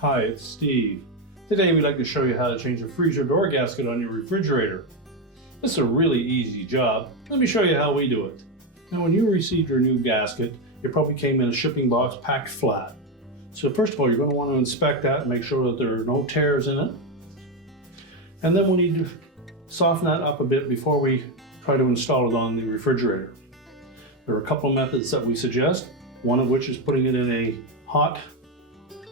Hi, it's Steve. Today we'd like to show you how to change the freezer door gasket on your refrigerator. This is a really easy job. Let me show you how we do it. Now when you received your new gasket, it probably came in a shipping box packed flat. So first of all, you're going to want to inspect that and make sure that there are no tears in it. And then we need to soften that up a bit before we try to install it on the refrigerator. There are a couple of methods that we suggest, one of which is putting it in a hot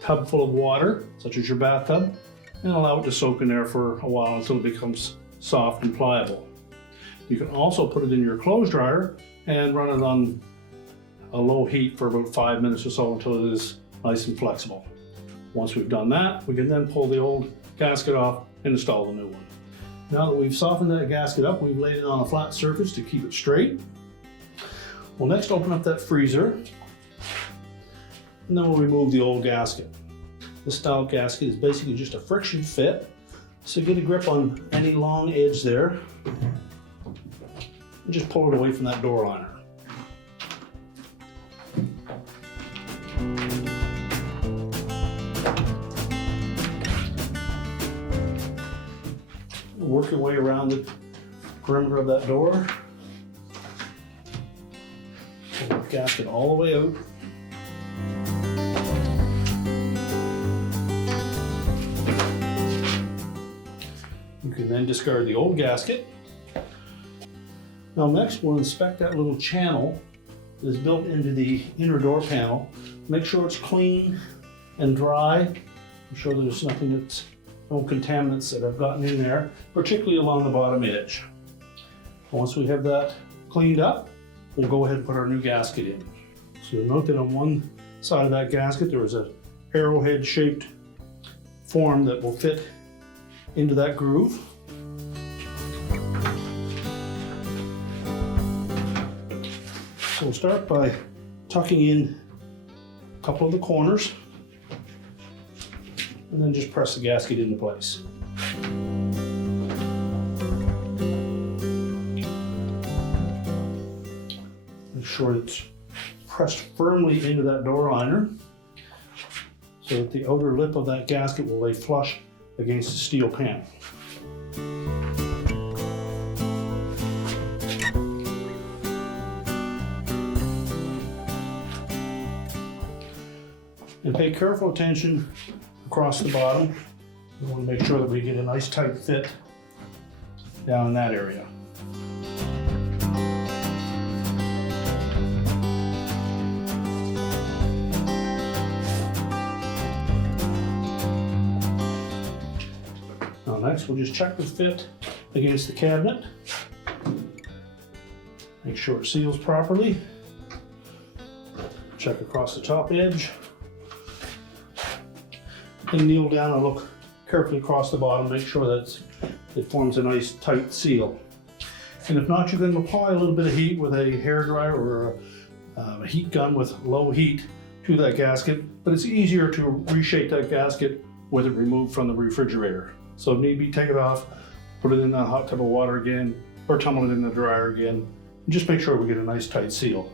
tub full of water, such as your bathtub, and allow it to soak in there for a while until it becomes soft and pliable. You can also put it in your clothes dryer and run it on a low heat for about 5 minutes or so until it is nice and flexible. Once we've done that, we can then pull the old gasket off and install the new one. Now that we've softened that gasket up, we've laid it on a flat surface to keep it straight. We'll next open up that freezer, and then we'll remove the old gasket. This style gasket is basically just a friction fit, so get a grip on any long edge there, and just pull it away from that door liner. Work your way around the perimeter of that door. Pull the gasket all the way out. You can then discard the old gasket. Now next we'll inspect that little channel that is built into the inner door panel. Make sure it's clean and dry. I'm sure there's no contaminants that have gotten in there, particularly along the bottom edge. Once we have that cleaned up, we'll go ahead and put our new gasket in. So you'll note that on one side of that gasket there is a arrowhead shaped form that will fit into that groove. So we'll start by tucking in a couple of the corners and then just press the gasket into place. Make sure it's pressed firmly into that door liner so that the outer lip of that gasket will lay flush against the steel panel. And pay careful attention across the bottom. We want to make sure that we get a nice tight fit down in that area. Now next we'll just check the fit against the cabinet. Make sure it seals properly. Check across the top edge. And kneel down and look carefully across the bottom, make sure that it forms a nice tight seal. And if not, you can apply a little bit of heat with a hairdryer or a heat gun with low heat to that gasket, but it's easier to reshape that gasket with it removed from the refrigerator. So if need be, take it off, put it in that hot tub of water again, or tumble it in the dryer again, and just make sure we get a nice tight seal.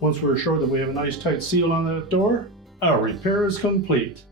Once we're sure that we have a nice tight seal on that door, our repair is complete.